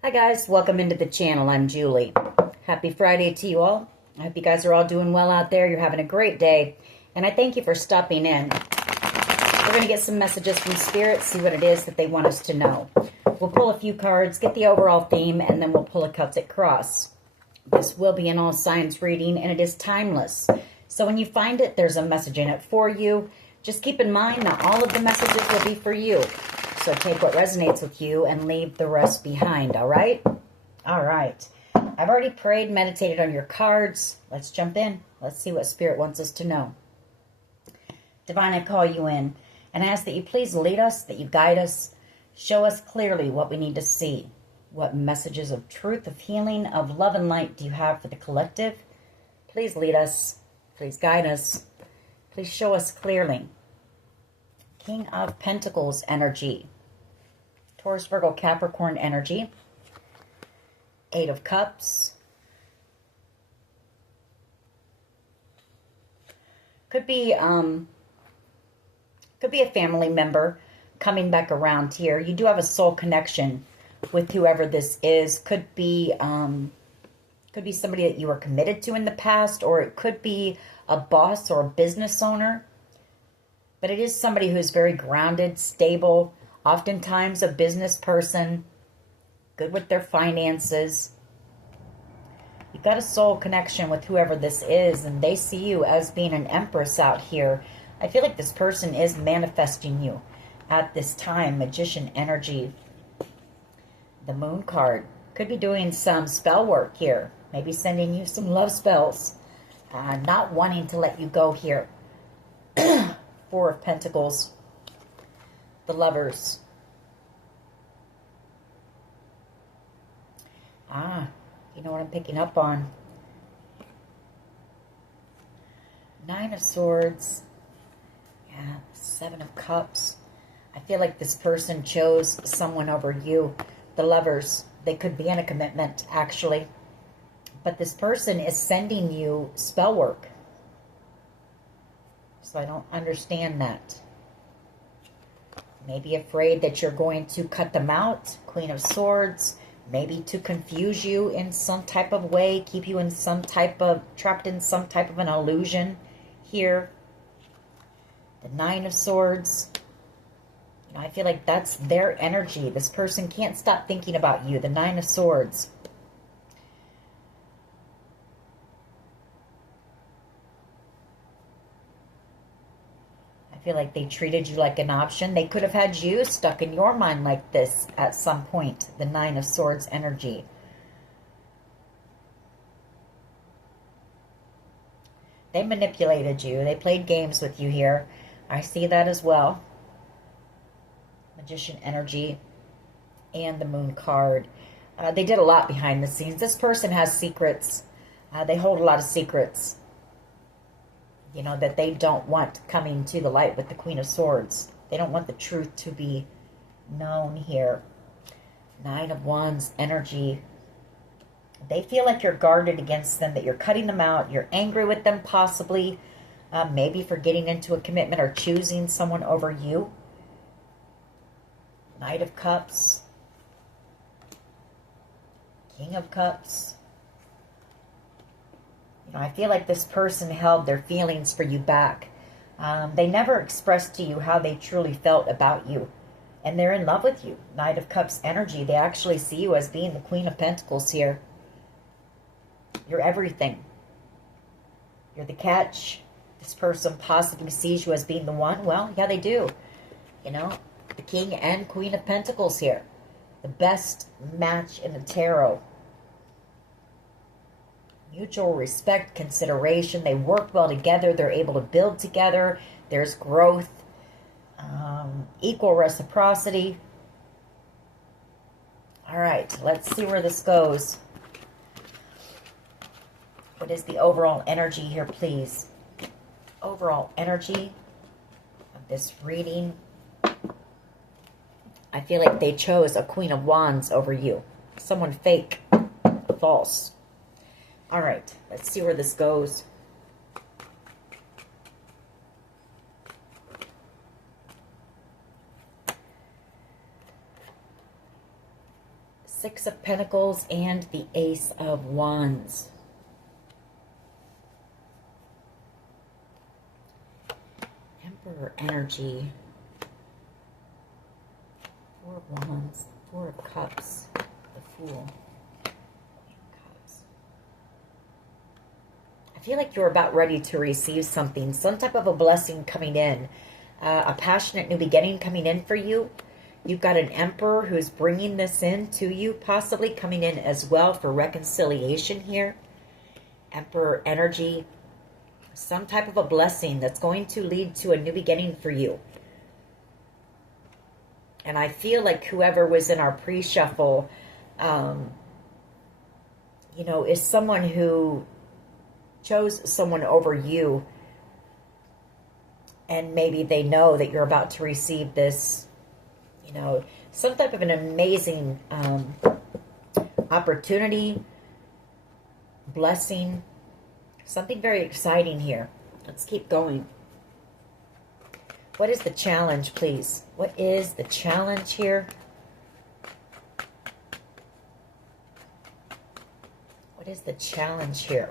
Hi guys, welcome into the channel. I'm Julie. Happy Friday to you all. I hope you guys are all doing well out there. You're having a great day. And I thank you for stopping in. We're going to get some messages from Spirit, see what it is that they want us to know. We'll pull a few cards, get the overall theme, and then we'll pull a Celtic cross. This will be an all signs reading, and it is timeless. So when you find it, there's a message in it for you. Just keep in mind, not all of the messages will be for you. So take what resonates with you and leave the rest behind, all right? All right. I've already prayed, meditated on your cards. Let's jump in. Let's see what Spirit wants us to know. Divine, I call you in and ask that you please lead us, that you guide us, show us clearly what we need to see. What messages of truth, of healing, of love and light do you have for the collective? Please lead us. Please guide us. Please show us clearly. King of Pentacles energy. Taurus, Virgo, Capricorn energy. Eight of Cups. Could be a family member coming back around here. You do have a soul connection with whoever this is. Could be somebody that you were committed to in the past, or it could be a boss or a business owner. But it is somebody who's very grounded, stable, oftentimes a business person, good with their finances. You've got a soul connection with whoever this is, and they see you as being an empress out here. I feel like this person is manifesting you at this time. Magician energy. The Moon card. Could be doing some spell work here. Maybe sending you some love spells. Not wanting to let you go here. Four of Pentacles. The Lovers. You know what I'm picking up on? Nine of Swords. Yeah, Seven of Cups. I feel like this person chose someone over you. The Lovers. They could be in a commitment, actually. But this person is sending you spell work. So I don't understand that. Maybe afraid that you're going to cut them out. Queen of Swords. Maybe to confuse you in some type of way. Keep you in some type of, trapped in some type of an illusion here. The Nine of Swords. You know, I feel like that's their energy. This person can't stop thinking about you. The Nine of Swords. I feel like they treated you like an option. They could have had you stuck in your mind like this at some point. The Nine of Swords energy. They manipulated you. They played games with you here. I see that as well. Magician energy and the Moon card. They did a lot behind the scenes. This person has secrets. They hold a lot of secrets. You know, that they don't want coming to the light with the Queen of Swords. They don't want the truth to be known here. Nine of Wands energy. They feel like you're guarded against them, that you're cutting them out. You're angry with them possibly. Maybe for getting into a commitment or choosing someone over you. Knight of Cups. King of Cups. You know, I feel like this person held their feelings for you back. They never expressed to you how they truly felt about you. And they're in love with you. Knight of Cups energy. They actually see you as being the Queen of Pentacles here. You're everything. You're the catch. This person possibly sees you as being the one. Well, yeah, they do. You know, the King and Queen of Pentacles here. The best match in the tarot. Mutual respect, consideration. They work well together. They're able to build together. There's growth. Equal reciprocity. All right, let's see where this goes. What is the overall energy here, please? Overall energy of this reading. I feel like they chose a Queen of Wands over you. Someone fake, false. All right, let's see where this goes. Six of Pentacles and the Ace of Wands. Emperor energy. Four of Wands, Four of Cups, the Fool, Queen of Cups. I feel like you're about ready to receive something, some type of a blessing coming in, a passionate new beginning coming in for you. You've got an Emperor who's bringing this in to you, possibly coming in as well for reconciliation here. Emperor energy, some type of a blessing that's going to lead to a new beginning for you. And I feel like whoever was in our pre-shuffle, you know, is someone who chose someone over you. And maybe they know that you're about to receive this, you know, some type of an amazing opportunity, blessing, something very exciting here. Let's keep going. What is the challenge, please? What is the challenge here? What is the challenge here?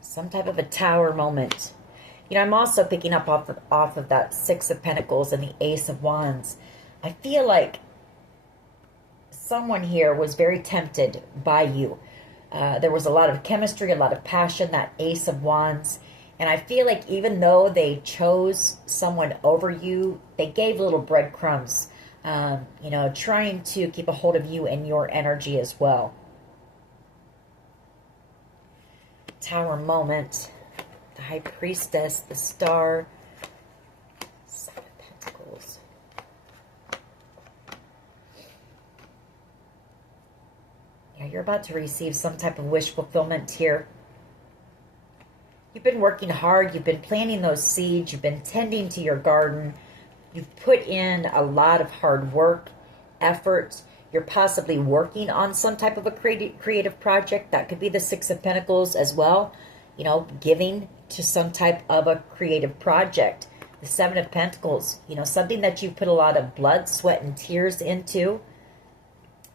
Some type of a Tower moment. You know, I'm also picking up off of that Six of Pentacles and the Ace of Wands. I feel like someone here was very tempted by you. There was a lot of chemistry, a lot of passion, that Ace of Wands. And I feel like even though they chose someone over you, they gave little breadcrumbs, you know, trying to keep a hold of you and your energy as well. Tower moment, the High Priestess, the Star, Seven of Pentacles. Yeah, you're about to receive some type of wish fulfillment here. You've been working hard. You've been planting those seeds. You've been tending to your garden. You've put in a lot of hard work, effort. You're possibly working on some type of a creative project. That could be the Six of Pentacles as well. You know, giving to some type of a creative project. The Seven of Pentacles, you know, something that you put a lot of blood, sweat, and tears into.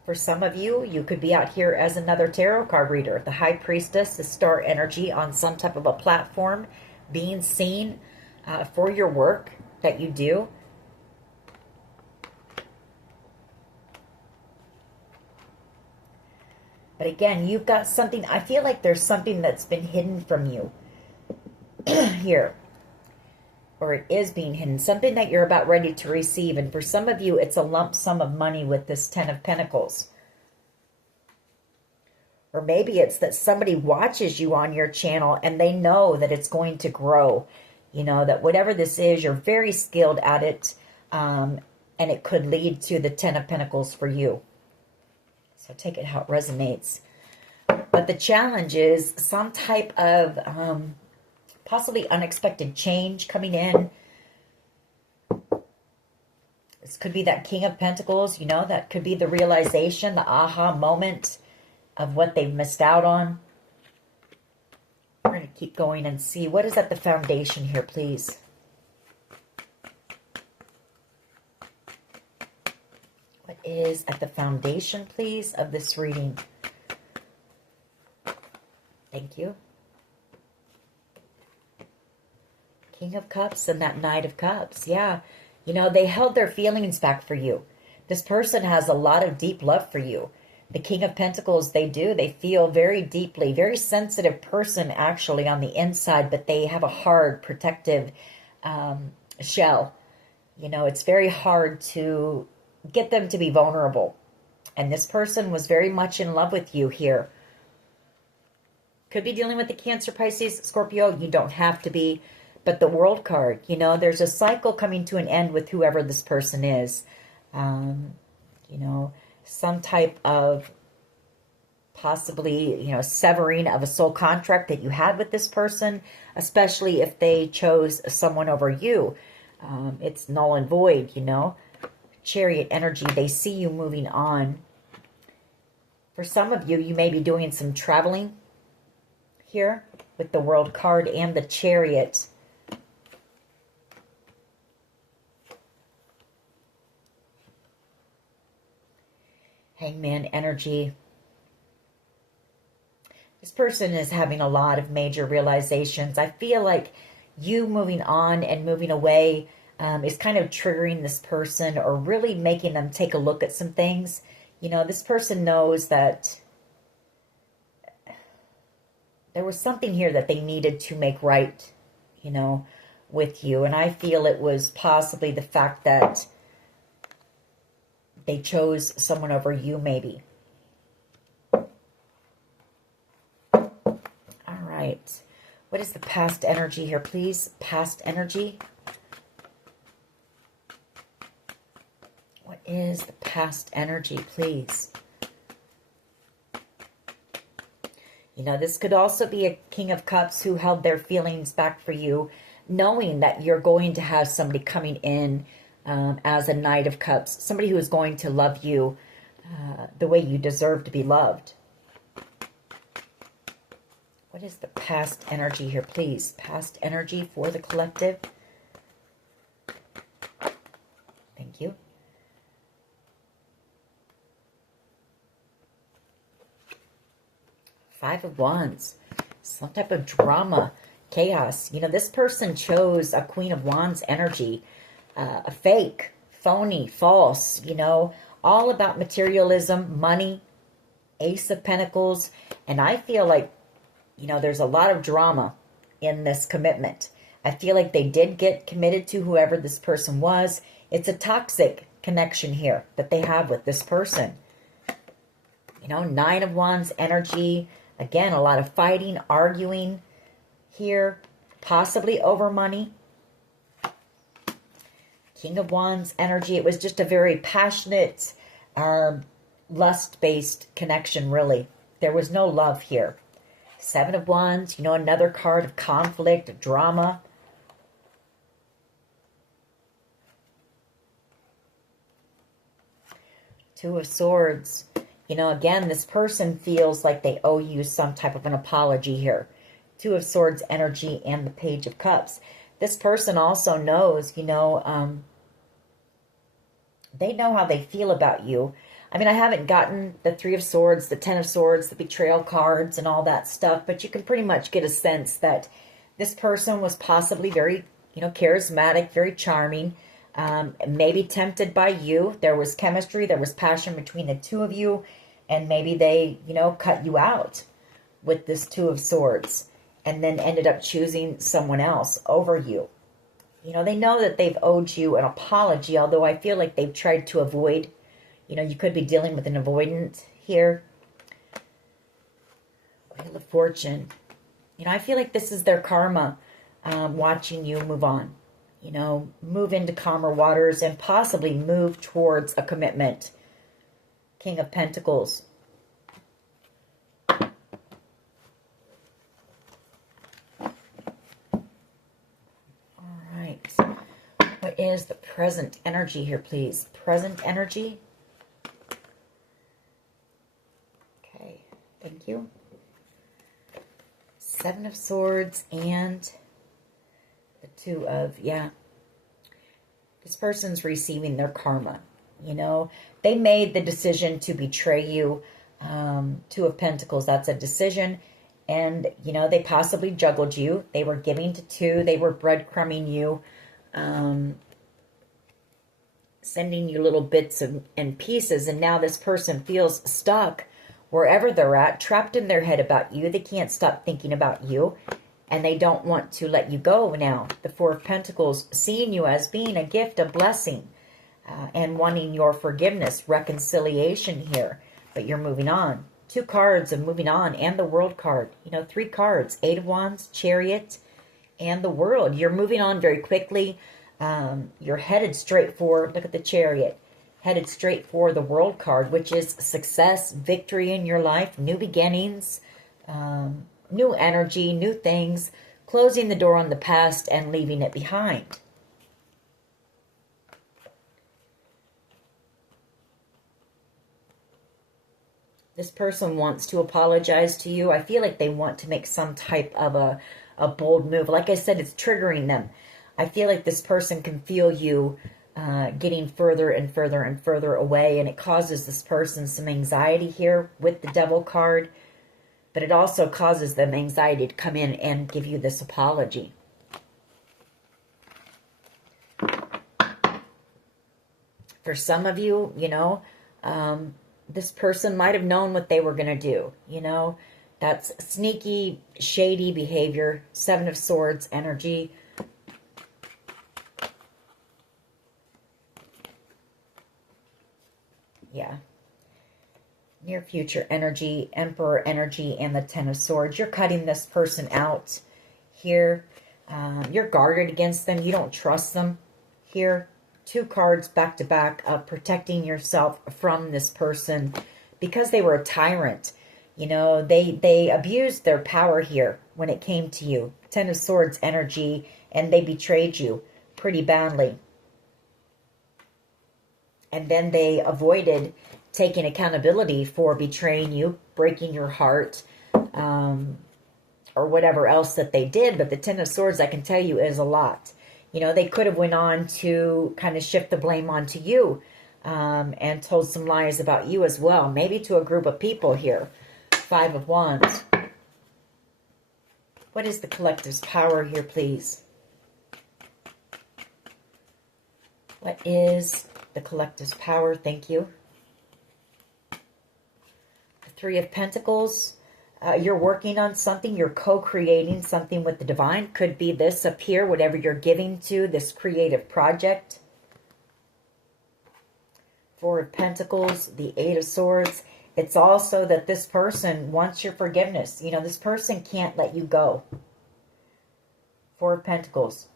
For some of you, you could be out here as another tarot card reader. The High Priestess, the Star energy on some type of a platform, being seen for your work that you do. But again, you've got something, I feel like there's something that's been hidden from you here. Or it is being hidden. Something that you're about ready to receive. And for some of you, it's a lump sum of money with this Ten of Pentacles. Or maybe it's that somebody watches you on your channel and they know that it's going to grow. You know, that whatever this is, you're very skilled at it. And it could lead to the Ten of Pentacles for you. So take it how it resonates. But the challenge is some type of possibly unexpected change coming in. This could be that King of Pentacles, you know, that could be the realization, the aha moment of what they've missed out on. We're going to keep going and see what is at the foundation here, please. What is at the foundation, please, of this reading? Thank you. King of Cups and that Knight of Cups. Yeah. You know, they held their feelings back for you. This person has a lot of deep love for you. The King of Pentacles, they do. They feel very deeply, very sensitive person actually on the inside, but they have a hard, protective shell. You know, it's very hard to get them to be vulnerable. And this person was very much in love with you here. Could be dealing with the Cancer, Pisces, Scorpio. You don't have to be. But the World card, you know, there's a cycle coming to an end with whoever this person is. You know, some type of possibly, you know, severing of a soul contract that you had with this person, especially if they chose someone over you. It's null and void, you know. Chariot energy, they see you moving on. For some of you, you may be doing some traveling here with the World card and the Chariot. Hangman energy. This person is having a lot of major realizations. I feel like you moving on and moving away is kind of triggering this person or really making them take a look at some things. You know, this person knows that there was something here that they needed to make right, you know, with you. And I feel it was possibly the fact that they chose someone over you, maybe. All right. What is the past energy here, please? Past energy. What is the past energy, please? You know, this could also be a King of Cups who held their feelings back for you, knowing that you're going to have somebody coming in as a Knight of Cups, somebody who is going to love you the way you deserve to be loved. What is the past energy here, please? Past energy for the collective. Thank you. Five of Wands. Some type of drama, chaos. You know, this person chose a Queen of Wands energy. A fake, phony, false, you know, all about materialism, money, Ace of Pentacles. And I feel like, you know, there's a lot of drama in this commitment. I feel like they did get committed to whoever this person was. It's a toxic connection here that they have with this person. You know, Nine of Wands energy. Again, a lot of fighting, arguing here, possibly over money. King of Wands energy. It was just a very passionate, lust-based connection, really. There was no love here. Seven of Wands, you know, another card of conflict, drama. Two of Swords. You know, again, this person feels like they owe you some type of an apology here. Two of Swords energy and the Page of Cups. This person also knows, you know, they know how they feel about you. I mean, I haven't gotten the Three of Swords, the Ten of Swords, the Betrayal cards and all that stuff, but you can pretty much get a sense that this person was possibly very, you know, charismatic, very charming, maybe tempted by you. There was chemistry, there was passion between the two of you, and maybe they, you know, cut you out with this Two of Swords and then ended up choosing someone else over you. You know, they know that they've owed you an apology, although I feel like they've tried to avoid. You know, you could be dealing with an avoidant here. Wheel of Fortune. You know, I feel like this is their karma, watching you move on. You know, move into calmer waters and possibly move towards a commitment. King of Pentacles. What is the present energy here, please? Present energy. Okay, thank you. Seven of Swords and the Two of, this person's receiving their karma. You know, they made the decision to betray you. Two of Pentacles, that's a decision. And, you know, they possibly juggled you. They were giving to two. They were breadcrumbing you. Sending you little bits and pieces, and now this person feels stuck wherever they're at, trapped in their head about you. They can't stop thinking about you, and they don't want to let you go now. The Four of Pentacles, seeing you as being a gift, a blessing, and wanting your forgiveness, reconciliation here, but you're moving on. Two cards of moving on, and the World card. You know, three cards, Eight of Wands, Chariot, and the World. You're moving on very quickly. You're headed straight for, look at the Chariot, headed straight for the World card, which is success, victory in your life, new beginnings, new energy, new things, closing the door on the past and leaving it behind. This person wants to apologize to you. I feel like they want to make some type of a bold move. Like I said, it's triggering them. I feel like this person can feel you getting further and further and further away, and it causes this person some anxiety here with the Devil card, but it also causes them anxiety to come in and give you this apology. For some of you, you know, this person might have known what they were going to do, you know. That's sneaky, shady behavior. Seven of Swords energy. Yeah. Near future energy, Emperor energy, and the Ten of Swords. You're cutting this person out here. You're guarded against them. You don't trust them here. Two cards back to back of protecting yourself from this person because they were a tyrant. You know, they abused their power here when it came to you. Ten of Swords energy, and they betrayed you pretty badly. And then they avoided taking accountability for betraying you, breaking your heart, or whatever else that they did. But the Ten of Swords, I can tell you, is a lot. You know, they could have went on to kind of shift the blame onto you and told some lies about you as well. Maybe to a group of people here. Five of Wands. What is the collective's power here, please? What is the collective's power? Thank you. The Three of Pentacles. You're working on something. You're co-creating something with the divine. Could be this up here, whatever you're giving to, this creative project. Four of Pentacles, the Eight of Swords. It's also that this person wants your forgiveness. You know, this person can't let you go. Four of Pentacles,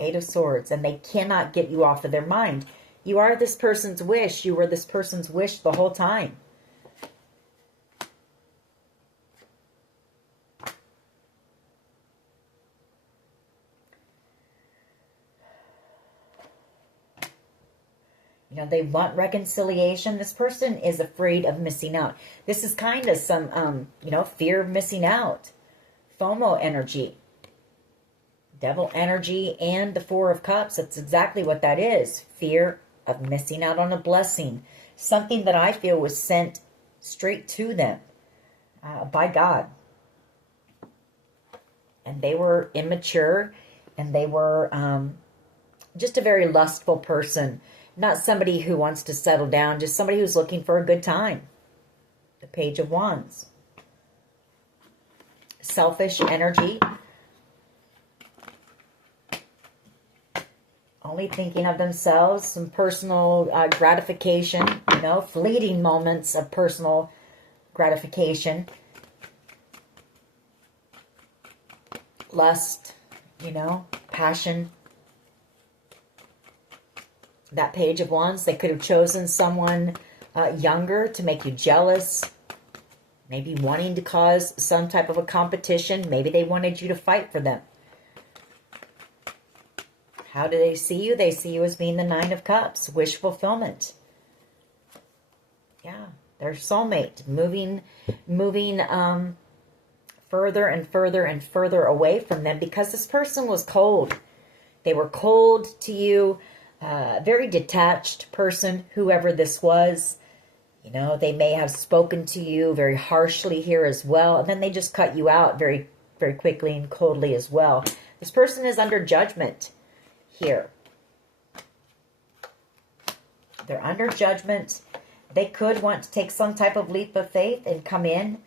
Eight of Swords, and they cannot get you off of their mind. You are this person's wish. You were this person's wish the whole time. You know, they want reconciliation. This person is afraid of missing out. This is kind of some, you know, fear of missing out. FOMO energy. Devil energy and the Four of Cups. That's exactly what that is. Fear of missing out on a blessing. Something that I feel was sent straight to them by God. And they were immature. And they were just a very lustful person. Not somebody who wants to settle down, just somebody who's looking for a good time. The Page of Wands. Selfish energy. Only thinking of themselves, some personal gratification, you know, fleeting moments of personal gratification. Lust, you know, passion. That Page of Wands, they could have chosen someone younger to make you jealous. Maybe wanting to cause some type of a competition. Maybe they wanted you to fight for them. How do they see you? They see you as being the Nine of Cups. Wish fulfillment. Yeah, their soulmate. Moving further and further and further away from them because this person was cold. They were cold to you. Very detached person, whoever this was. You know, they may have spoken to you very harshly here as well. And then they just cut you out very, very quickly and coldly as well. This person is under judgment here. They're under judgment. They could want to take some type of leap of faith and come in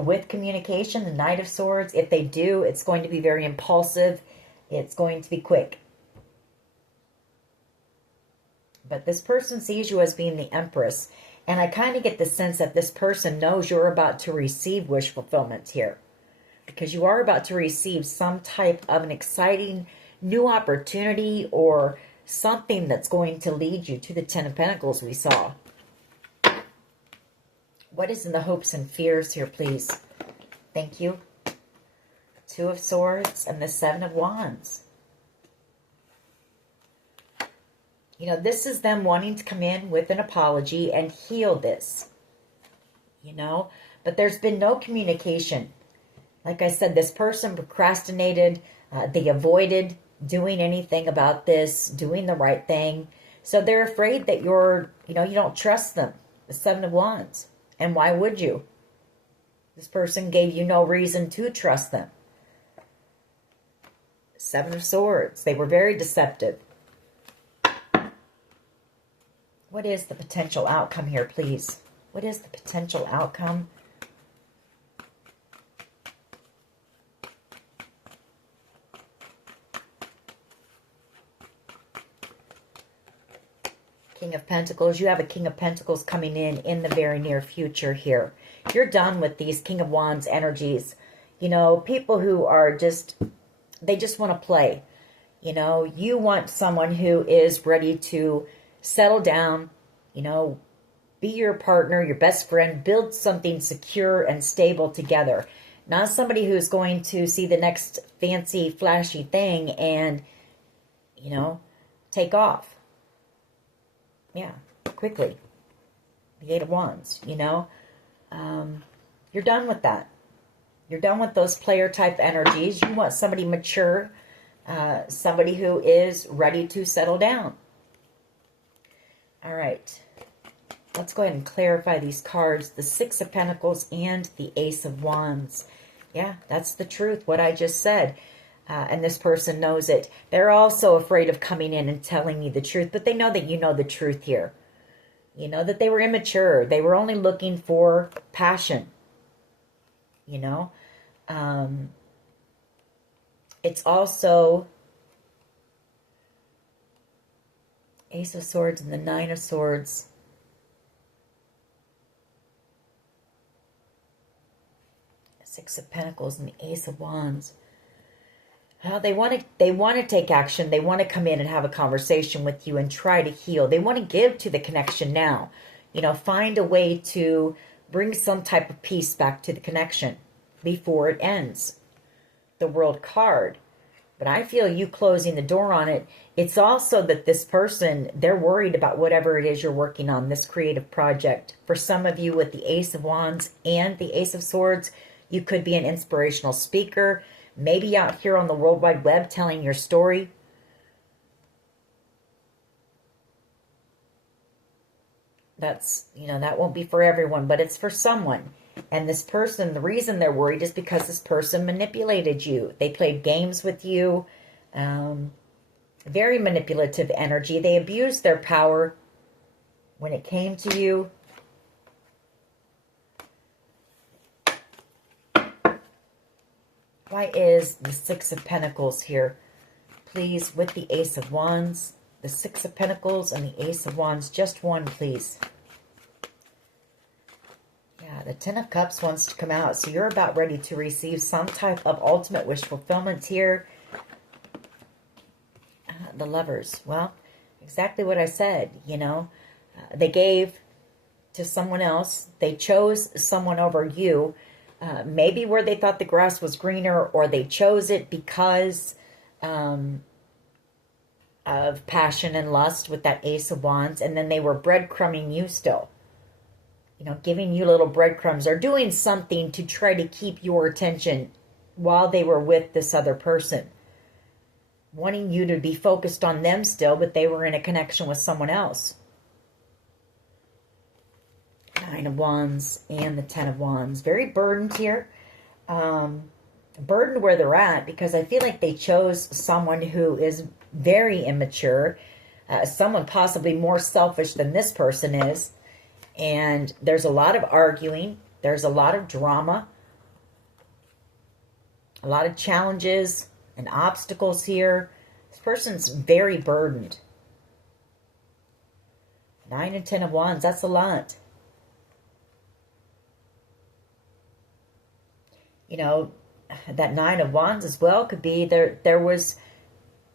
with communication. The Knight of Swords. If they do, it's going to be very impulsive. It's going to be quick. But this person sees you as being the Empress. And I kind of get the sense that this person knows you're about to receive wish fulfillment here. Because you are about to receive some type of an exciting new opportunity or something that's going to lead you to the Ten of Pentacles we saw. What is in the hopes and fears here, please? Thank you. Two of Swords and the Seven of Wands. You know, this is them wanting to come in with an apology and heal this. You know, but there's been no communication. Like I said, this person procrastinated. They avoided doing anything about this, doing the right thing. So they're afraid that you don't trust them. The Seven of Wands. And why would you? This person gave you no reason to trust them. Seven of Swords. They were very deceptive. What is the potential outcome here, please? What is the potential outcome? King of Pentacles. You have a King of Pentacles coming in the very near future here. You're done with these King of Wands energies. You know, people who are just, they just want to play. You know, you want someone who is ready to settle down, you know, be your partner, your best friend, build something secure and stable together. Not somebody who's going to see the next fancy, flashy thing and, you know, take off. Yeah, quickly. The Eight of Wands, you know. You're done with that. You're done with those player type energies. You want somebody mature, somebody who is ready to settle down. All right. Let's go ahead and clarify these cards. The Six of Pentacles and the Ace of Wands. Yeah, that's the truth, what I just said. And this person knows it. They're also afraid of coming in and telling you the truth, but they know that you know the truth here. You know that they were immature. They were only looking for passion. You know? It's also Ace of Swords and the Nine of Swords. Six of Pentacles and the Ace of Wands. They want to take action. They want to come in and have a conversation with you and try to heal. They want to give to the connection now. You know, find a way to bring some type of peace back to the connection before it ends. The World card. But I feel you closing the door on it. It's also that this person, they're worried about whatever it is you're working on, this creative project. For some of you with the Ace of Wands and the Ace of Swords, you could be an inspirational speaker. Maybe out here on the World Wide Web telling your story. That's, you know, that won't be for everyone, but it's for someone. And this person, the reason they're worried is because this person manipulated you. They played games with you. Very manipulative energy. They abused their power when it came to you. Why is the Six of Pentacles here? Please, with the Ace of Wands, the Six of Pentacles and the Ace of Wands. Just one, please. Yeah, the Ten of Cups wants to come out. So you're about ready to receive some type of ultimate wish fulfillment here. The Lovers. Well, exactly what I said, you know. They gave to someone else. They chose someone over you. Maybe where they thought the grass was greener, or they chose it because of passion and lust with that Ace of Wands, and then they were breadcrumbing you still. You know, giving you little breadcrumbs or doing something to try to keep your attention while they were with this other person. Wanting you to be focused on them still, but they were in a connection with someone else. Nine of Wands and the Ten of Wands. Very burdened here. Burdened where they're at, because I feel like they chose someone who is very immature. Someone possibly more selfish than this person is. And there's a lot of arguing. There's a lot of drama. A lot of challenges and obstacles here. This person's very burdened. Nine and Ten of Wands, that's a lot. You know, that Nine of Wands as well could be there was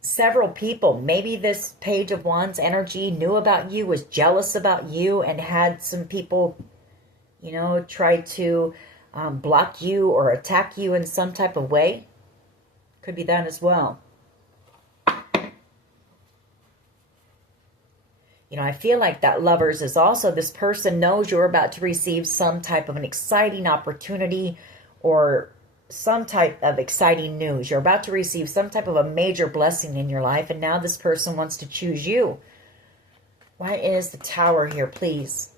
several people. Maybe this Page of Wands energy knew about you, was jealous about you, and had some people, you know, try to block you or attack you in some type of way. Could be that as well. You know, I feel like that Lovers is also, this person knows you're about to receive some type of an exciting opportunity, or some type of exciting news. You're about to receive some type of a major blessing in your life, and now this person wants to choose you. Why is the Tower here, please?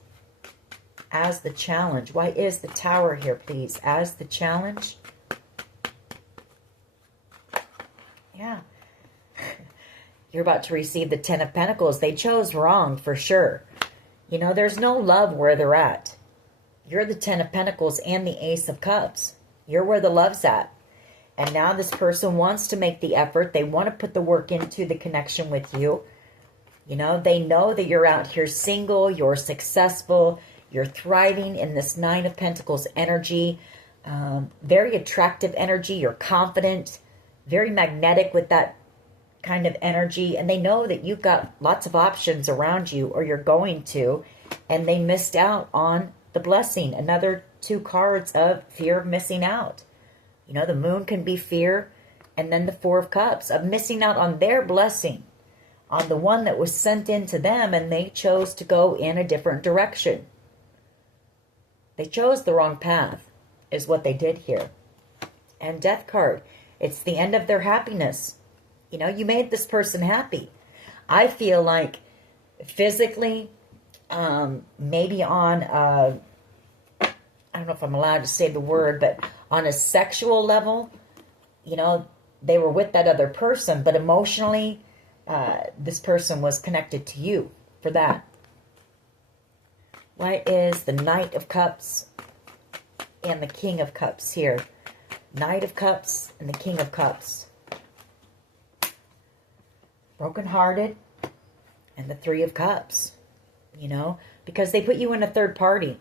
As the challenge. Why is the Tower here, please? As the challenge. Yeah. You're about to receive the Ten of Pentacles. They chose wrong for sure. You know, there's no love where they're at. You're the Ten of Pentacles and the Ace of Cups. You're where the love's at. And now this person wants to make the effort. They want to put the work into the connection with you. You know, they know that you're out here single, you're successful, you're thriving in this Nine of Pentacles energy. Very attractive energy. You're confident, very magnetic with that kind of energy. And they know that you've got lots of options around you, or you're going to. And they missed out on the blessing. Another two cards of fear of missing out. You know, the Moon can be fear. And then the Four of Cups of missing out on their blessing, on the one that was sent into them, and they chose to go in a different direction. They chose the wrong path, is what they did here. And Death card, it's the end of their happiness. You know, you made this person happy. I feel like physically, maybe on, I don't know if I'm allowed to say the word, but on a sexual level, you know, they were with that other person, but emotionally, this person was connected to you for that. Why is the Knight of Cups and the King of Cups here? Knight of Cups and the King of Cups. Brokenhearted and the Three of Cups. You know, because they put you in a third party.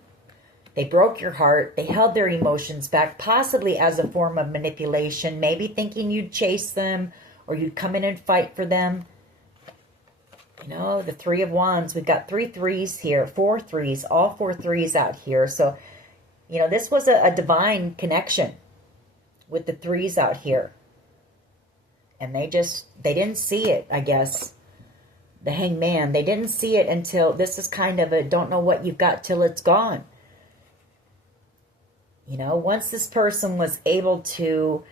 They broke your heart. They held their emotions back, possibly as a form of manipulation, maybe thinking you'd chase them or you'd come in and fight for them. You know, the Three of Wands. We've got 3 threes here, 4 threes, all 4 threes out here. So, you know, this was a divine connection with the threes out here. And they didn't see it, I guess. The Hangman, they didn't see it until this is kind of a don't know what you've got till it's gone. You know, once this person was able to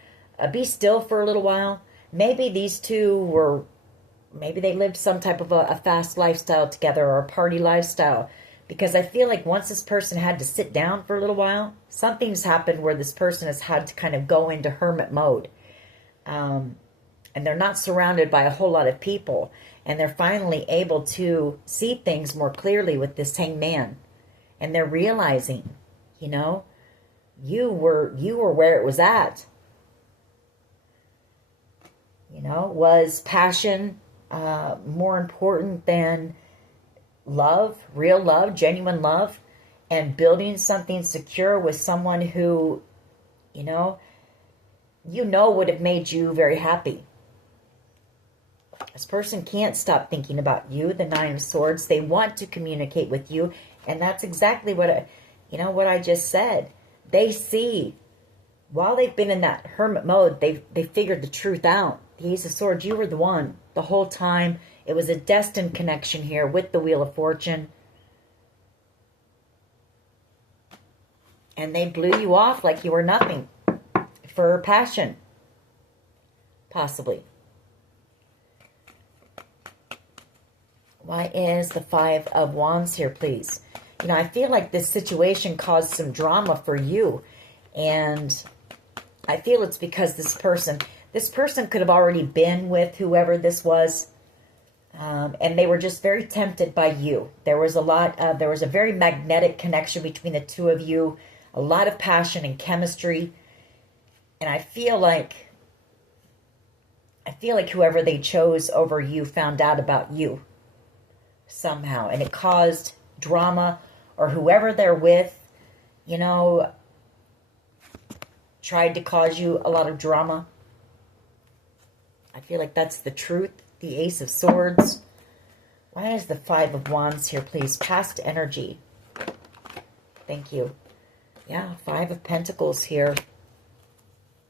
be still for a little while, maybe these two were, maybe they lived some type of a fast lifestyle together or a party lifestyle. Because I feel like once this person had to sit down for a little while, something's happened where this person has had to kind of go into hermit mode. And they're not surrounded by a whole lot of people. And they're finally able to see things more clearly with this Hangman. And they're realizing, you know, you were where it was at. You know, was passion more important than love, real love, genuine love, and building something secure with someone who, you know would have made you very happy. This person can't stop thinking about you, the Nine of Swords. They want to communicate with you, and that's exactly what I just said. They see, while they've been in that hermit mode, they figured the truth out. The Ace of Swords, you were the one the whole time. It was a destined connection here with the Wheel of Fortune. And they blew you off like you were nothing for passion, possibly. Why is the Five of Wands here, please? You know, I feel like this situation caused some drama for you. And I feel it's because this person could have already been with whoever this was. And they were just very tempted by you. There was a very magnetic connection between the two of you. A lot of passion and chemistry. And I feel like whoever they chose over you found out about you somehow. And it caused drama, or whoever they're with, you know, tried to cause you a lot of drama. I feel like that's the truth. The Ace of Swords. Why is the Five of Wands here, please? Past energy. Thank you. Yeah, Five of Pentacles here.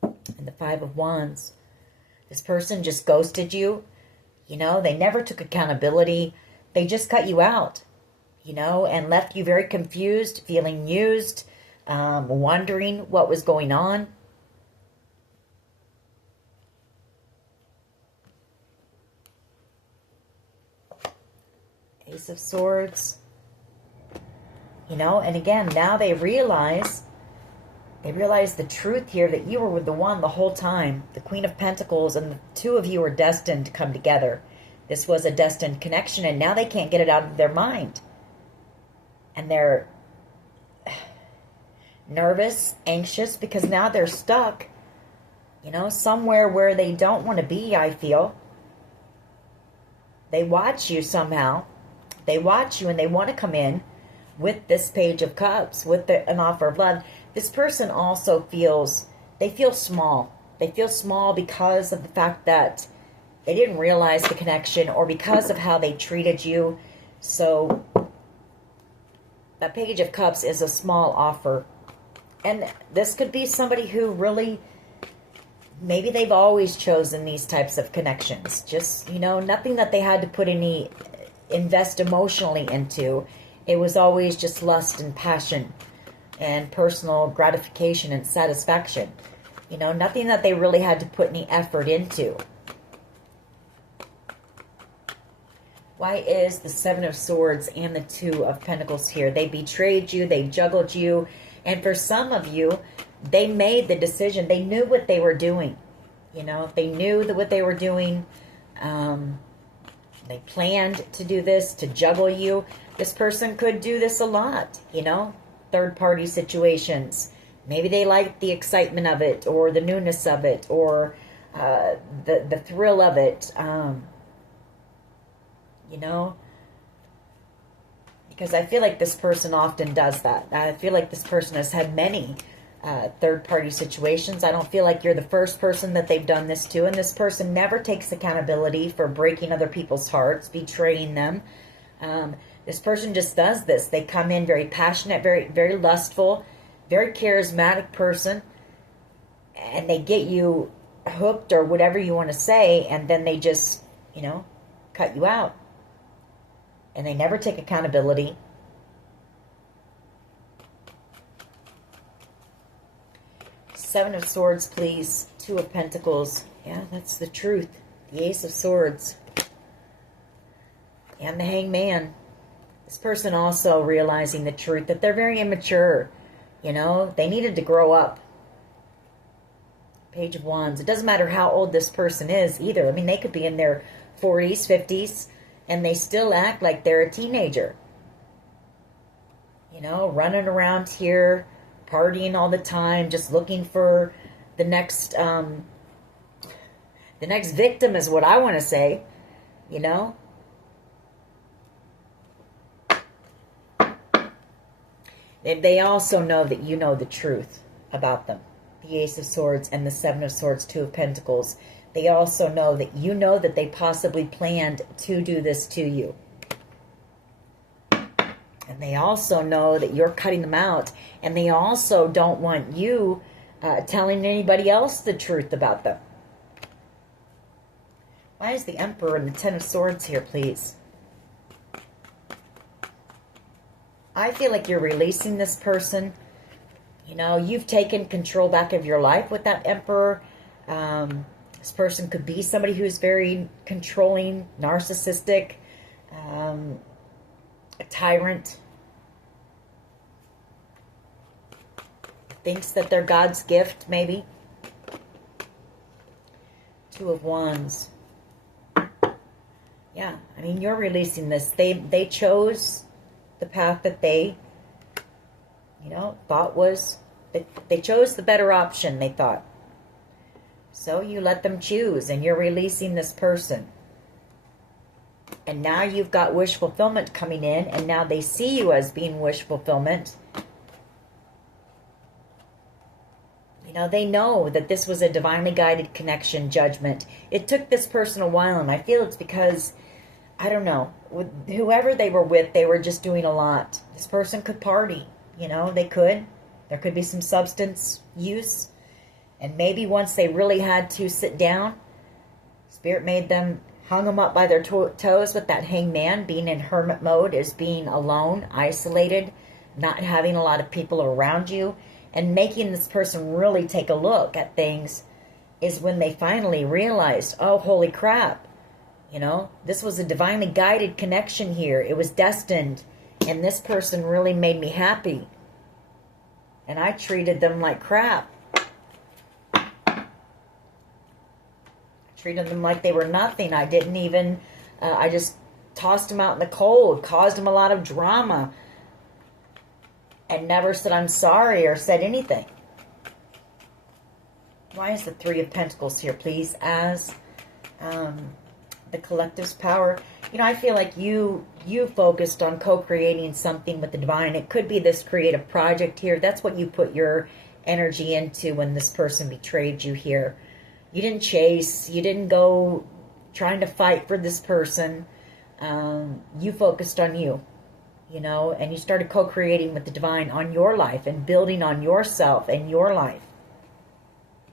And the Five of Wands. This person just ghosted you. You know, they never took accountability. They just cut you out, you know, and left you very confused, feeling used, wondering what was going on. Ace of Swords. You know, and again, now they realize the truth here, that you were with the one the whole time. The Queen of Pentacles, and the two of you are destined to come together. This was a destined connection, and now they can't get it out of their mind. And they're nervous, anxious, because now they're stuck, you know, somewhere where they don't want to be, I feel. They watch you somehow. They watch you and they want to come in with this Page of Cups, with an offer of love. This person also feels, they feel small. They feel small because of the fact that they didn't realize the connection, or because of how they treated you. So that Page of Cups is a small offer. And this could be somebody who really, maybe they've always chosen these types of connections. Just, you know, nothing that they had to put invest emotionally into. It was always just lust and passion and personal gratification and satisfaction. You know, nothing that they really had to put any effort into. Why is the Seven of Swords and the Two of Pentacles here? They betrayed you. They juggled you. And for some of you, they made the decision. They knew what they were doing. You know, they knew what they were doing. They planned to do this, to juggle you. This person could do this a lot, you know, third-party situations. Maybe they like the excitement of it, or the newness of it, or the thrill of it. You know, because I feel like this person often does that. I feel like this person has had many third-party situations. I don't feel like you're the first person that they've done this to, and this person never takes accountability for breaking other people's hearts, betraying them. This person just does this. They come in very passionate, very, very lustful, very charismatic person, and they get you hooked, or whatever you want to say, and then they just, you know, cut you out. And they never take accountability. Seven of Swords, please. Two of Pentacles. Yeah, that's the truth. The Ace of Swords. And the Hangman. This person also realizing the truth, that they're very immature. You know, they needed to grow up. Page of Wands. It doesn't matter how old this person is either. I mean, they could be in their 40s, 50s, and they still act like they're a teenager. You know, running around here, partying all the time, just looking for the next victim is what I want to say. You know? They also know that you know the truth about them. The Ace of Swords and the Seven of Swords, Two of Pentacles. They also know that you know that they possibly planned to do this to you. And they also know that you're cutting them out. And they also don't want you telling anybody else the truth about them. Why is the Emperor and the Ten of Swords here, please? I feel like you're releasing this person. You know, you've taken control back of your life with that Emperor. This person could be somebody who's very controlling, narcissistic, a tyrant. Thinks that they're God's gift, maybe. Two of Wands. Yeah, I mean, you're releasing this. They chose the path that they, you know, thought was, they chose the better option, they thought. So you let them choose, and you're releasing this person. And now you've got wish fulfillment coming in, and now they see you as being wish fulfillment. You know, they know that this was a divinely guided connection, judgment. It took this person a while, and I feel it's because, I don't know, with whoever they were with, they were just doing a lot. This person could party, you know, they could. There could be some substance use. And maybe once they really had to sit down, Spirit made them, hung them up by their toes with that Hangman. Being in hermit mode is being alone, isolated, not having a lot of people around you. And making this person really take a look at things is when they finally realized, oh, holy crap. You know, this was a divinely guided connection here. It was destined. And this person really made me happy. And I treated them like crap. Treated them like they were nothing. I didn't even, I just tossed them out in the cold, caused them a lot of drama, and never said I'm sorry or said anything. Why is the Three of Pentacles here, please? As the collective's power. You know, I feel like you focused on co-creating something with the divine. It could be this creative project here. That's what you put your energy into when this person betrayed you here. You didn't chase. You didn't go trying to fight for this person. You focused on you, you know, and you started co-creating with the divine on your life and building on yourself and your life.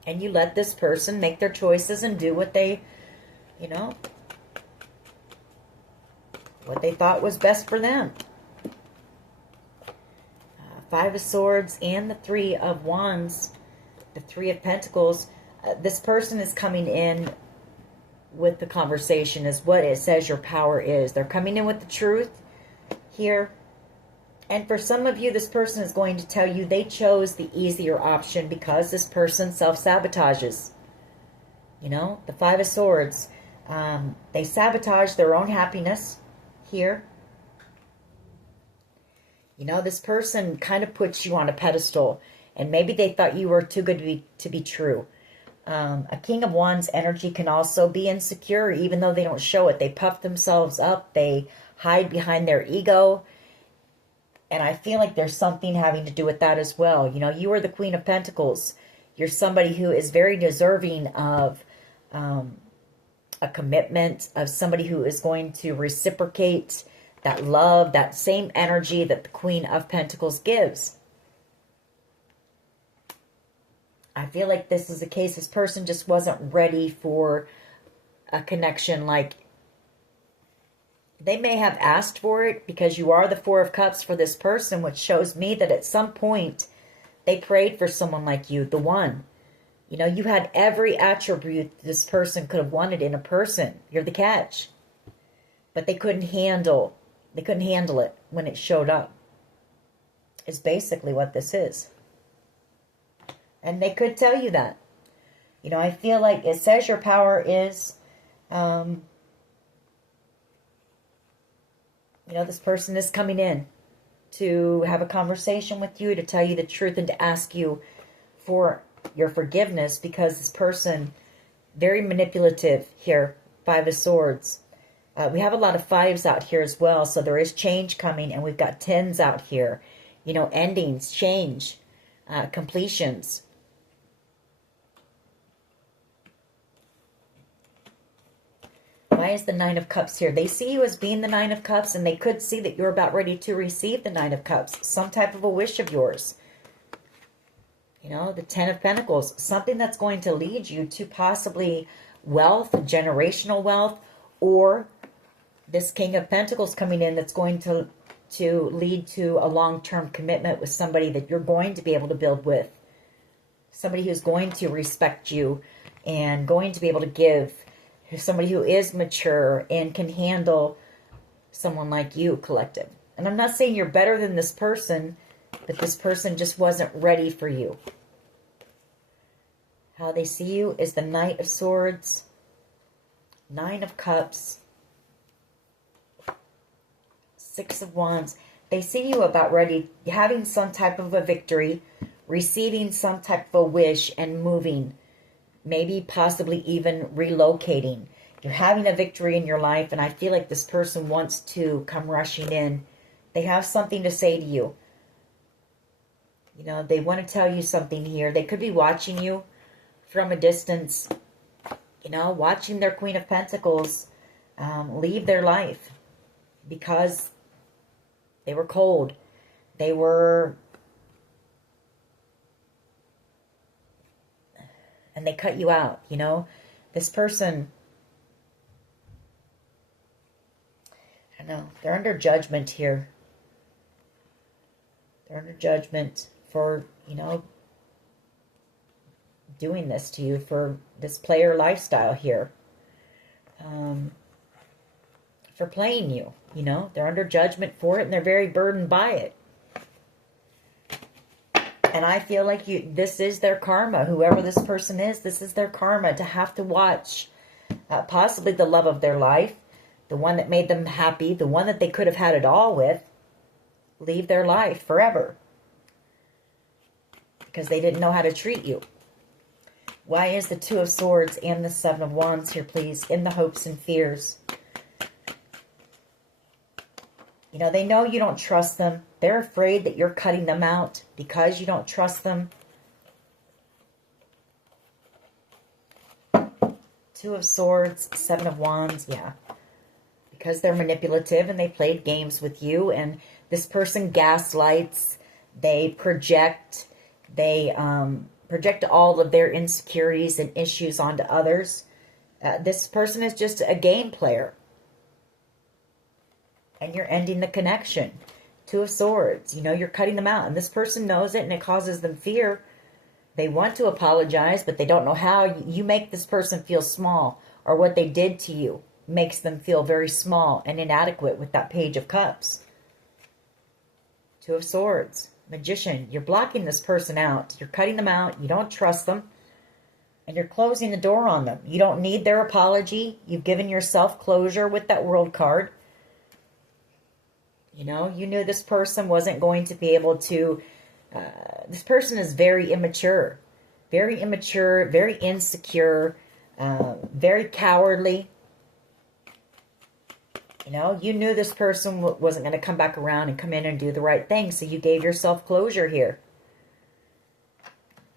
And you let this person make their choices and do what they, you know, what they thought was best for them. Five of Swords and the Three of Wands, the Three of Pentacles. This person is coming in with the conversation is what it says your power is. They're coming in with the truth here. And for some of you, this person is going to tell you they chose the easier option because this person self-sabotages. You know, the Five of Swords. They sabotage their own happiness here. You know, this person kind of puts you on a pedestal. And maybe they thought you were too good to be true. A King of Wands energy can also be insecure, even though they don't show it. They puff themselves up. They hide behind their ego. And I feel like there's something having to do with that as well. You know, you are the Queen of Pentacles. You're somebody who is very deserving of a commitment, of somebody who is going to reciprocate that love, that same energy that the Queen of Pentacles gives. I feel like this is the case. This person just wasn't ready for a connection. Like, they may have asked for it because you are the Four of Cups for this person, which shows me that at some point they prayed for someone like you, the one. You know, you had every attribute this person could have wanted in a person. You're the catch. But they couldn't handle it when it showed up. Is basically what this is. And they could tell you that. You know, I feel like it says your power is, you know, this person is coming in to have a conversation with you, to tell you the truth and to ask you for your forgiveness, because this person, very manipulative here, Five of Swords. We have a lot of fives out here as well, so there is change coming, and we've got tens out here. You know, endings, change, completions. Why is the Nine of Cups here? They see you as being the Nine of Cups, and they could see that you're about ready to receive the Nine of Cups. Some type of a wish of yours. You know, the Ten of Pentacles. Something that's going to lead you to possibly wealth, generational wealth, or this King of Pentacles coming in that's going to lead to a long-term commitment with somebody that you're going to be able to build with. Somebody who's going to respect you and going to be able to give. Somebody who is mature and can handle someone like you, collective. And I'm not saying you're better than this person, but this person just wasn't ready for you. How they see you is the Knight of Swords, Nine of Cups, Six of Wands. They see you about ready, having some type of a victory, receiving some type of a wish, and moving. Maybe possibly even relocating. You're having a victory in your life, and I feel like this person wants to come rushing in. They have something to say to you. You know, they want to tell you something here. They could be watching you from a distance, you know, watching their Queen of Pentacles leave their life because they were cold. They were... and they cut you out, you know. This person, I don't know, they're under judgment here. They're under judgment for, you know, doing this to you, for this player lifestyle here. for playing you. You know, they're under judgment for it, and they're very burdened by it. And I feel like this is their karma. Whoever this person is, this is their karma, to have to watch possibly the love of their life, the one that made them happy, the one that they could have had it all with, leave their life forever because they didn't know how to treat you. Why is the Two of Swords and the Seven of Wands here, please? In the hopes and fears. You know, they know you don't trust them. They're afraid that you're cutting them out because you don't trust them. Two of Swords, Seven of Wands, yeah. Because they're manipulative and they played games with you, and this person gaslights, they project, project all of their insecurities and issues onto others. This person is just a game player. And you're ending the connection. Two of Swords, you know, you're cutting them out. And this person knows it, and it causes them fear. They want to apologize, but they don't know how. You make this person feel small, or what they did to you makes them feel very small and inadequate with that Page of Cups. Two of Swords, Magician, you're blocking this person out. You're cutting them out. You don't trust them. And you're closing the door on them. You don't need their apology. You've given yourself closure with that World card. You know, you knew this person wasn't going to be able to... this person is very immature. Very immature, very insecure, very cowardly. You know, you knew this person wasn't going to come back around and come in and do the right thing, so you gave yourself closure here.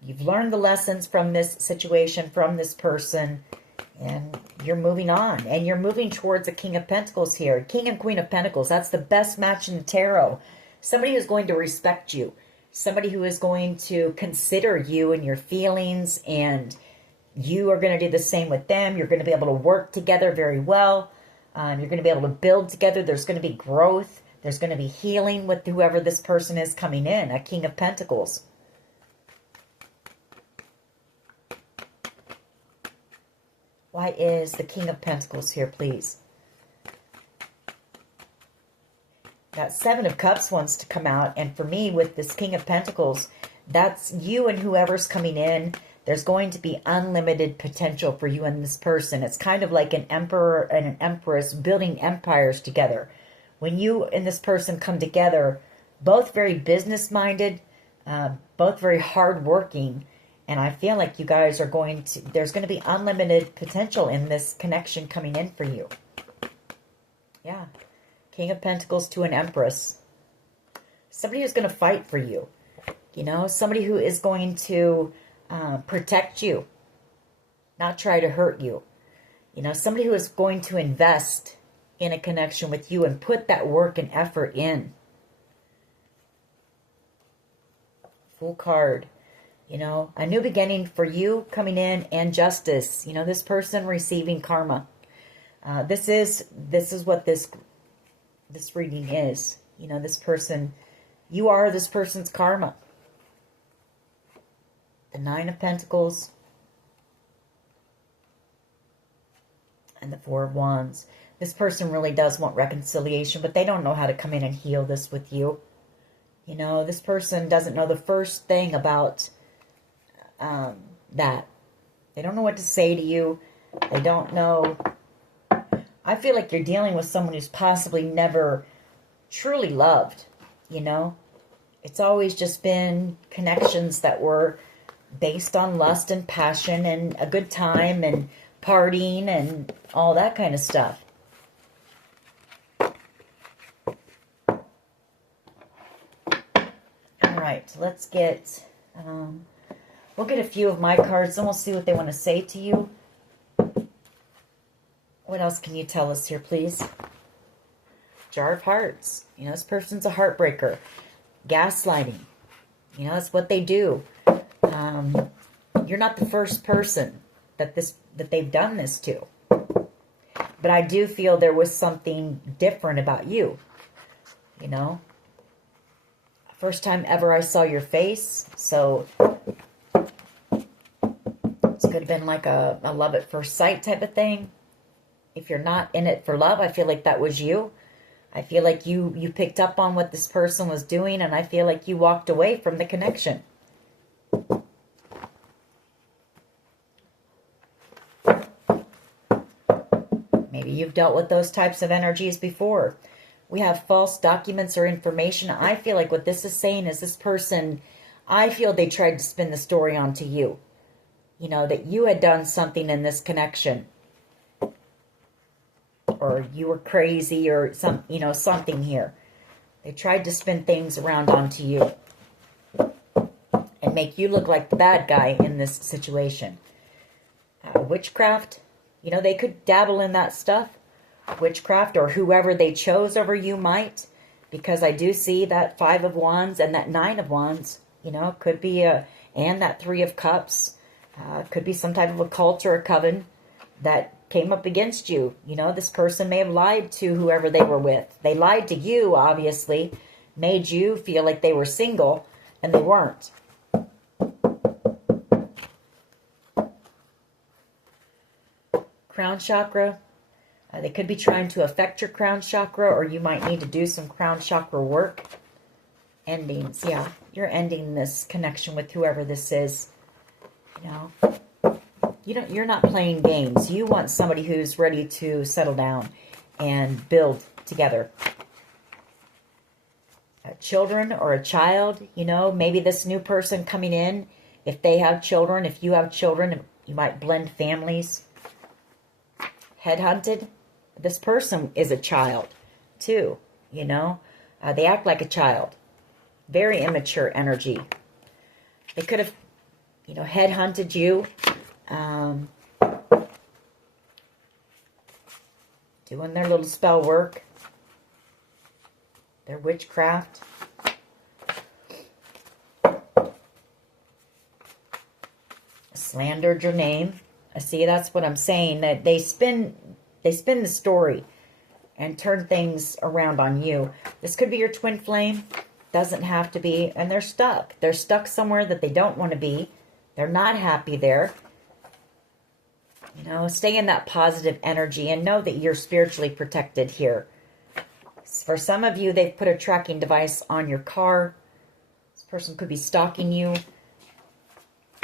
You've learned the lessons from this situation, from this person, and you're moving on. And you're moving towards the King of Pentacles here. King and Queen of Pentacles, that's the best match in the tarot. Somebody who's going to respect you. Somebody who is going to consider you and your feelings, and you are going to do the same with them. You're going to be able to work together very well. You're going to be able to build together. There's going to be growth. There's going to be healing with whoever this person is coming in. A King of Pentacles. Why is the King of Pentacles here, please? That Seven of Cups wants to come out. And for me, with this King of Pentacles, that's you and whoever's coming in. There's going to be unlimited potential for you and this person. It's kind of like an emperor and an empress building empires together. When you and this person come together, both very business-minded, both very hard-working, and I feel like you guys are going to... There's going to be unlimited potential in this connection coming in for you. Yeah. King of Pentacles to an Empress. Somebody who's going to fight for you. You know, somebody who is going to protect you. Not try to hurt you. You know, somebody who is going to invest in a connection with you and put that work and effort in. Full card. You know, a new beginning for you coming in, and justice. You know, this person receiving karma. This is what this reading is. You know, this person, you are this person's karma. The Nine of Pentacles. And the Four of Wands. This person really does want reconciliation, but they don't know how to come in and heal this with you. You know, this person doesn't know the first thing about that. They don't know what to say to you. They don't know. I feel like you're dealing with someone who's possibly never truly loved, you know. It's always just been connections that were based on lust and passion and a good time and partying and all that kind of stuff. All right, let's get... we'll get a few of my cards, and we'll see what they want to say to you. What else can you tell us here, please? Jar of Hearts. You know, this person's a heartbreaker. Gaslighting. You know, that's what they do. You're not the first person that they've done this to. But I do feel there was something different about you. You know? First time ever I saw your face, so... This could have been like a love at first sight type of thing. If you're not in it for love, I feel like that was you. I feel like you picked up on what this person was doing, and I feel like you walked away from the connection. Maybe you've dealt with those types of energies before. We have false documents or information. I feel like what this is saying is this person, I feel they tried to spin the story onto you. You know, that you had done something in this connection. Or you were crazy or something here. They tried to spin things around onto you. And make you look like the bad guy in this situation. Witchcraft. You know, they could dabble in that stuff. Witchcraft, or whoever they chose over you might. Because I do see that 5 of Wands and that 9 of Wands. You know, could be and that 3 of Cups. Could be some type of a cult or a coven that came up against you. You know, this person may have lied to whoever they were with. They lied to you, obviously. Made you feel like they were single, and they weren't. Crown chakra. They could be trying to affect your crown chakra, or you might need to do some crown chakra work. Endings. Yeah, you're ending this connection with whoever this is. You know, you're not playing games. You want somebody who's ready to settle down and build together. Children or a child, you know, maybe this new person coming in, if they have children, if you have children, you might blend families. Headhunted. This person is a child, too, you know. They act like a child. Very immature energy. They could have, you know, headhunted you. Doing their little spell work. Their witchcraft. Slandered your name. See, that's what I'm saying. That they spin the story and turn things around on you. This could be your twin flame. Doesn't have to be. And they're stuck. They're stuck somewhere that they don't want to be. They're not happy there. You know, stay in that positive energy and know that you're spiritually protected here. For some of you, they've put a tracking device on your car. This person could be stalking you.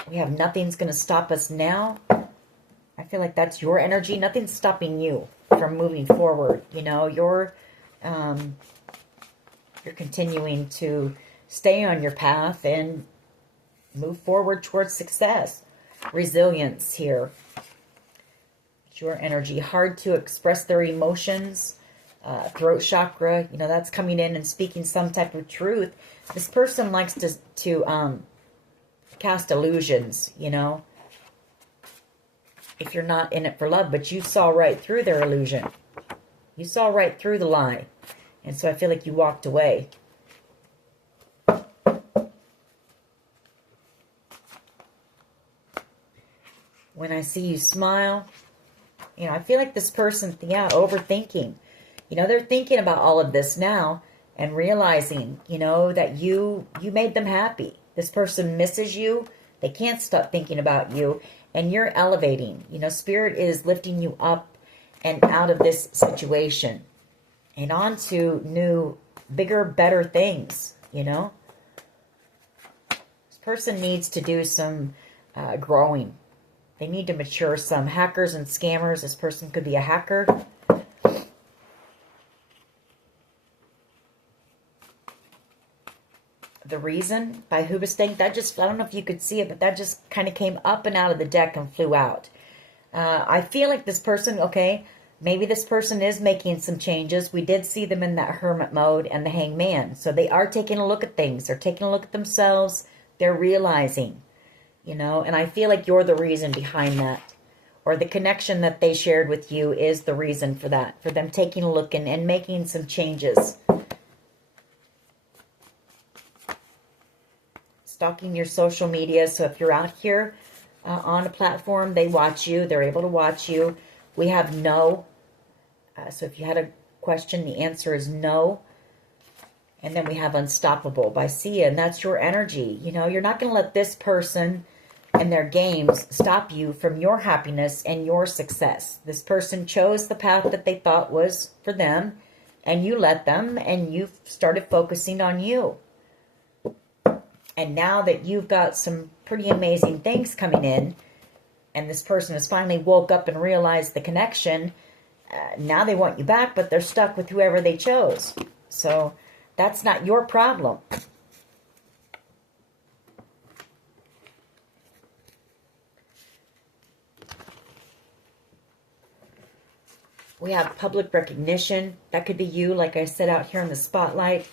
We have nothing's going to stop us now. I feel like that's your energy. Nothing's stopping you from moving forward. You know, you're continuing to stay on your path and move forward towards success. Resilience here. It's your energy. Hard to express their emotions. Throat chakra, you know, that's coming in and speaking some type of truth. This person likes to cast illusions, you know. If you're not in it for love, but you saw right through their illusion. You saw right through the lie. And so I feel like you walked away. When I see you smile, you know, I feel like this person, overthinking. You know, they're thinking about all of this now and realizing, you know, that you made them happy. This person misses you. They can't stop thinking about you. And you're elevating. You know, Spirit is lifting you up and out of this situation. And on to new, bigger, better things, you know. This person needs to do some growing. They need to mature some. Hackers and scammers. This person could be a hacker. The Reason by Hoobastank. That just, I don't know if you could see it, but that just kind of came up and out of the deck and flew out. I feel like this person, okay, maybe this person is making some changes. We did see them in that hermit mode and the hangman. So they are taking a look at things. They're taking a look at themselves. They're realizing, you know, and I feel like you're the reason behind that. Or the connection that they shared with you is the reason for that. For them taking a look and making some changes. Stalking your social media. So if you're out here on a platform, they watch you. They're able to watch you. We have no. So if you had a question, the answer is no. And then we have Unstoppable by Sia. And that's your energy. You know, you're not going to let this person and their games stop you from your happiness and your success. This person chose the path that they thought was for them, and you let them, and you started focusing on you. And now that you've got some pretty amazing things coming in, and this person has finally woke up and realized the connection, now they want you back, but they're stuck with whoever they chose. So that's not your problem. We have public recognition. That could be you, like I said, out here in the spotlight.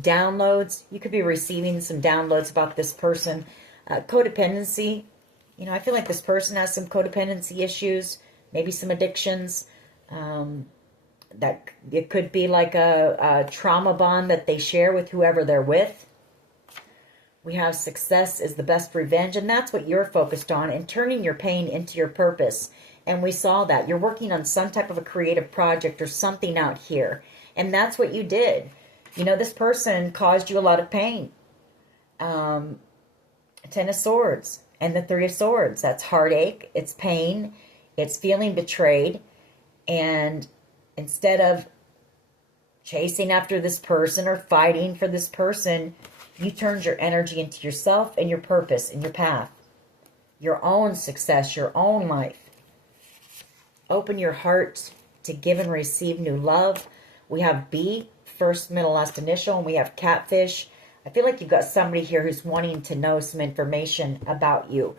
Downloads. You could be receiving some downloads about this person. Codependency. You know, I feel like this person has some codependency issues, maybe some addictions. That it could be like a trauma bond that they share with whoever they're with. We have success is the best revenge, and that's what you're focused on, and turning your pain into your purpose. And we saw that. You're working on some type of a creative project or something out here. And that's what you did. You know, this person caused you a lot of pain. Ten of Swords and the Three of Swords. That's heartache. It's pain. It's feeling betrayed. And instead of chasing after this person or fighting for this person, you turned your energy into yourself and your purpose and your path. Your own success, your own life. Open your heart to give and receive new love. We have B, first, middle, last initial, and we have Catfish. I feel like you've got somebody here who's wanting to know some information about you.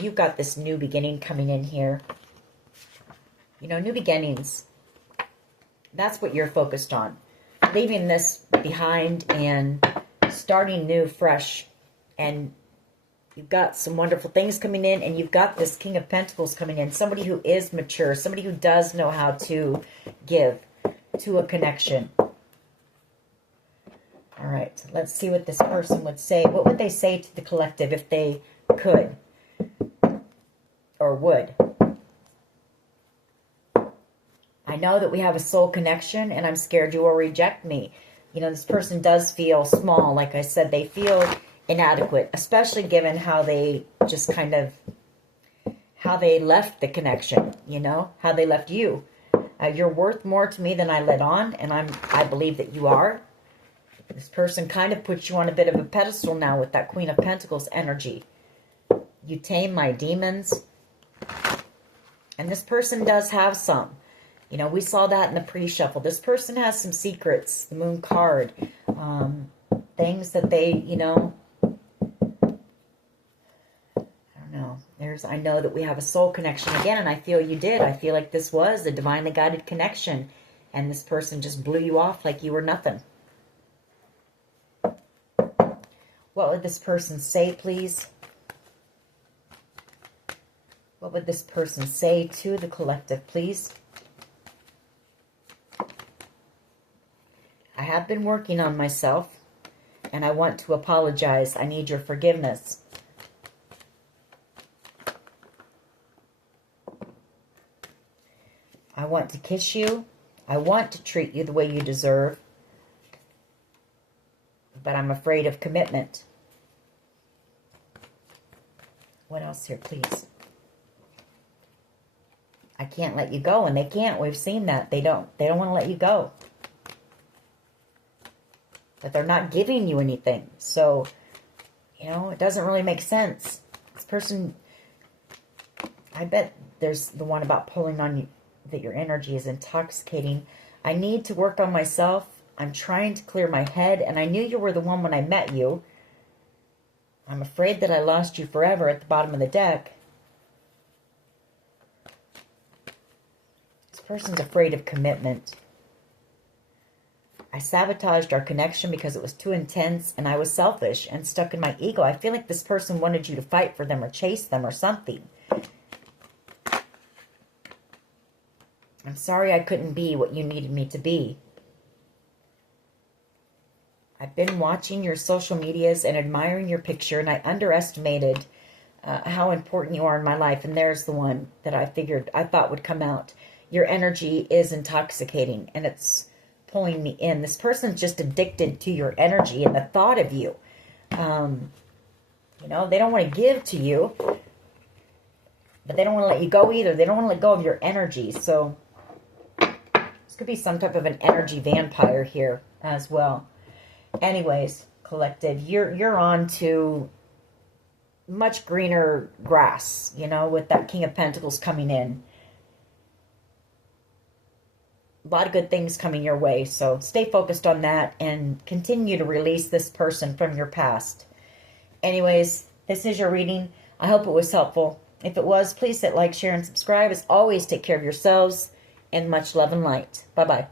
You've got this new beginning coming in here. You know, new beginnings. That's what you're focused on. Leaving this behind and starting new, fresh, and you've got some wonderful things coming in, and you've got this King of Pentacles coming in. Somebody who is mature. Somebody who does know how to give to a connection. All right. Let's see what this person would say. What would they say to the collective if they could or would? I know that we have a soul connection, and I'm scared you will reject me. You know, this person does feel small. Like I said, they feel inadequate, especially given how they just kind of, how they left the connection, you know, how they left you. You're worth more to me than I let on, and I believe that you are. This person kind of puts you on a bit of a pedestal now with that Queen of Pentacles energy. You tame my demons. And this person does have some. You know, we saw that in the pre-shuffle. This person has some secrets, the Moon card, things that they, you know, I know that we have a soul connection again, and I feel you did. I feel like this was a divinely guided connection, and this person just blew you off like you were nothing. What would this person say, please? What would this person say to the collective, please? I have been working on myself, and I want to apologize. I need your forgiveness. I want to kiss you. I want to treat you the way you deserve. But I'm afraid of commitment. What else here, please? I can't let you go, and they can't. We've seen that. They don't want to let you go. But they're not giving you anything. So, you know, it doesn't really make sense. This person, I bet there's the one about pulling on you, that your energy is intoxicating. I need to work on myself. I'm trying to clear my head, and I knew you were the one when I met you. I'm afraid that I lost you forever at the bottom of the deck. This person's afraid of commitment. I sabotaged our connection because it was too intense, and I was selfish and stuck in my ego. I feel like this person wanted you to fight for them or chase them or something. I'm sorry I couldn't be what you needed me to be. I've been watching your social medias and admiring your picture, and I underestimated how important you are in my life. And there's the one that I thought would come out. Your energy is intoxicating, and it's pulling me in. This person's just addicted to your energy and the thought of you. You know, they don't want to give to you, but they don't want to let you go either. They don't want to let go of your energy. So this could be some type of an energy vampire here as well. Anyways, collective, you're on to much greener grass, you know, with that King of Pentacles coming in. A lot of good things coming your way. So stay focused on that and continue to release this person from your past. Anyways, this is your reading. I hope it was helpful. If it was, please hit like, share, and subscribe. As always, take care of yourselves and much love and light. Bye-bye.